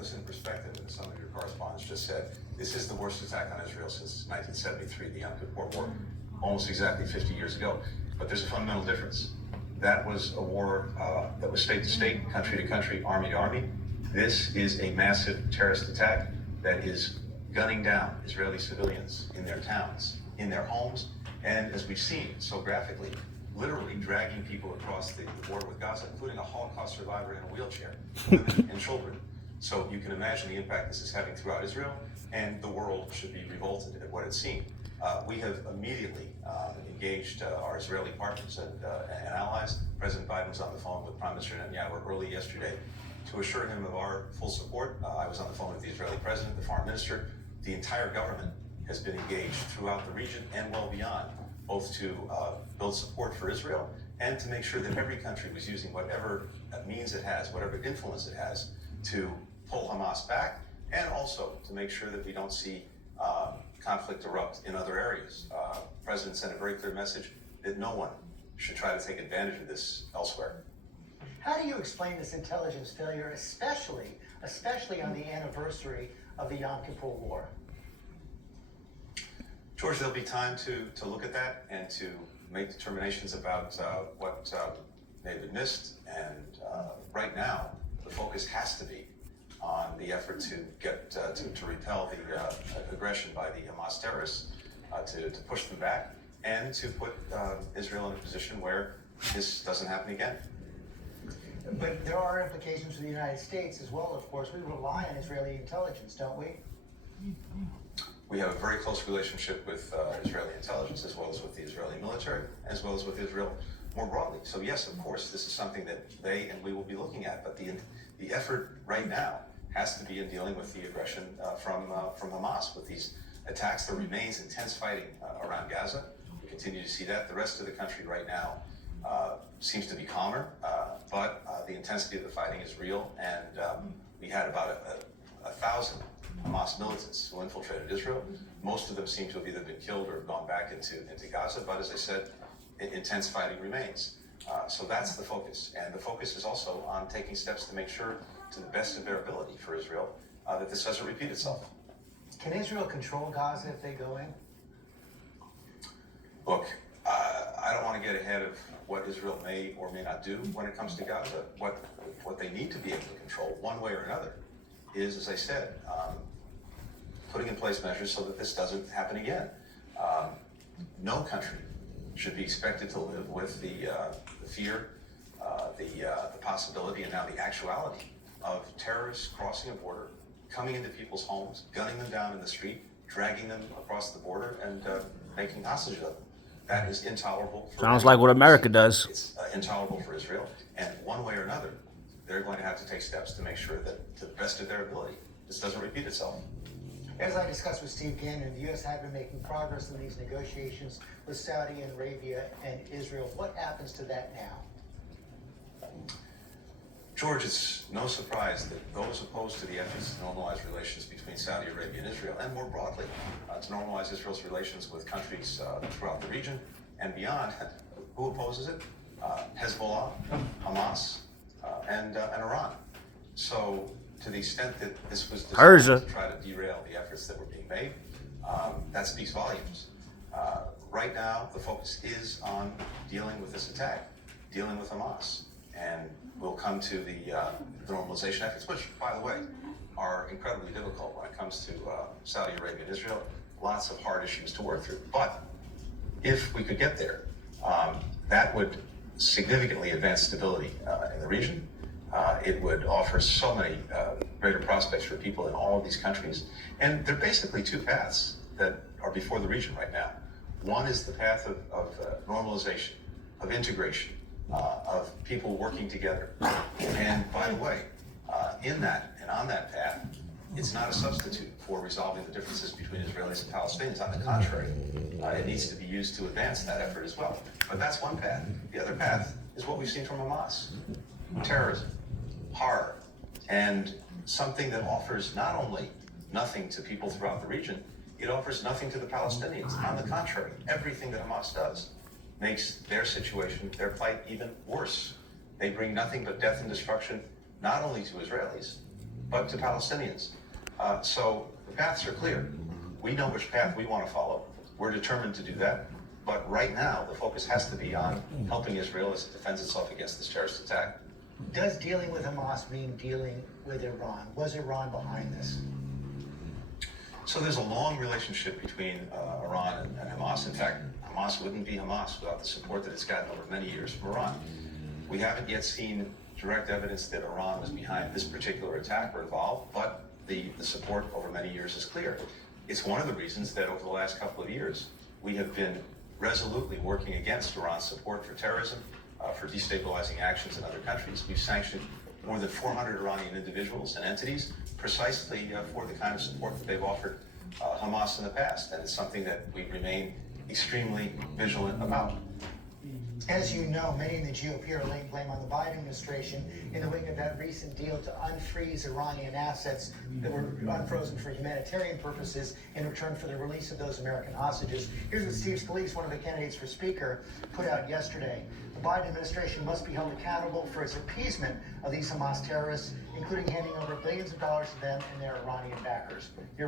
this in perspective, and some of your correspondents just said, this is the worst attack on Israel since 1973, the Yom Kippur War, almost exactly 50 years ago. But there's a fundamental difference. That was a war that was state to state, country to country, army to army. This is a massive terrorist attack that is gunning down Israeli civilians in their towns, in their homes, and as we've seen so graphically, literally dragging people across the border with Gaza, including a Holocaust survivor in a wheelchair, women and children. So you can imagine the impact this is having throughout Israel, and the world should be revolted at what it's seen. We have immediately engaged our Israeli partners and allies. President Biden was on the phone with Prime Minister Netanyahu early yesterday to assure him of our full support. I was on the phone with the Israeli president, the foreign minister. The entire government has been engaged throughout the region and well beyond, both to build support for Israel and to make sure that every country was using whatever means it has, whatever influence it has, to pull Hamas back, and also to make sure that we don't see conflict erupt in other areas. The President sent a very clear message that no one should try to take advantage of this elsewhere. How do you explain this intelligence failure, especially on the anniversary of the Yom Kippur War? George, there'll be time to look at that and to make determinations about what may have been missed. And right now, the focus has to be on the effort to get to repel the aggression by the Hamas terrorists, to push them back, and to put Israel in a position where this doesn't happen again. But there are implications for the United States as well, of course. We rely on Israeli intelligence, don't we? We have a very close relationship with Israeli intelligence, as well as with the Israeli military, as well as with Israel more broadly. So yes, of course, this is something that they and we will be looking at. But the effort right now has to be in dealing with the aggression from Hamas, with these attacks. There remains intense fighting around Gaza. We continue to see that. The rest of the country right now seems to be calmer, but the intensity of the fighting is real. And we had about 1,000 Hamas militants who infiltrated Israel. Most of them seem to have either been killed or gone back into Gaza. But as I said, intense fighting remains. So that's the focus. And the focus is also on taking steps to make sure, to the best of their ability for Israel, that this doesn't repeat itself. Can Israel control Gaza if they go in? Look, I don't want to get ahead of what Israel may or may not do when it comes to Gaza. What they need to be able to control, one way or another, is, as I said, putting in place measures so that this doesn't happen again. No country should be expected to live with the fear, the possibility, and now the actuality of terrorists crossing a border, coming into people's homes, gunning them down in the street, dragging them across the border, and making hostages of them. That is intolerable. Sounds like what America does. It's intolerable for Israel, and one way or another, they're going to have to take steps to make sure that, to the best of their ability, this doesn't repeat itself. As I discussed with Steve Gannon, the U.S. had been making progress in these negotiations with Saudi Arabia and Israel. What happens to that now? George, it's no surprise that those opposed to the efforts to normalize relations between Saudi Arabia and Israel, and more broadly, to normalize Israel's relations with countries throughout the region and beyond, who opposes it? Hezbollah, Hamas, and Iran. So, to the extent that this was designed to try to derail the efforts that were being made, that speaks volumes. Right now, the focus is on dealing with this attack, dealing with Hamas, and we'll come to the normalization efforts, which, by the way, are incredibly difficult when it comes to Saudi Arabia and Israel. Lots of hard issues to work through. But if we could get there, that would significantly advance stability in the region. It would offer so many greater prospects for people in all of these countries. And there are basically two paths that are before the region right now. One is the path of normalization, of integration, of people working together. And by the way, in that and on that path, it's not a substitute for resolving the differences between Israelis and Palestinians. On the contrary, it needs to be used to advance that effort as well. But that's one path. The other path is what we've seen from Hamas. Terrorism, horror, and something that offers not only nothing to people throughout the region, it offers nothing to the Palestinians. On the contrary, everything that Hamas does makes their situation, their plight, even worse. They bring nothing but death and destruction, not only to Israelis, but to Palestinians. So the paths are clear. We know which path we want to follow. We're determined to do that. But right now, the focus has to be on helping Israel as it defends itself against this terrorist attack. Does dealing with Hamas mean dealing with Iran? Was Iran behind this? So there's a long relationship between Iran and Hamas. In fact, Hamas wouldn't be Hamas without the support that it's gotten over many years from Iran. We haven't yet seen direct evidence that Iran was behind this particular attack or involved, but the support over many years is clear. It's one of the reasons that over the last couple of years, we have been resolutely working against Iran's support for terrorism, for destabilizing actions in other countries. We've sanctioned more than 400 Iranian individuals and entities precisely for the kind of support that they've offered Hamas in the past. And it's something that we remain extremely vigilant about. As you know, many in the GOP are laying blame on the Biden administration in the wake of that recent deal to unfreeze Iranian assets that were unfrozen for humanitarian purposes in return for the release of those American hostages. Here's what Steve Scalise, one of the candidates for Speaker, put out yesterday. The Biden administration must be held accountable for its appeasement of these Hamas terrorists, including handing over billions of dollars to them and their Iranian backers.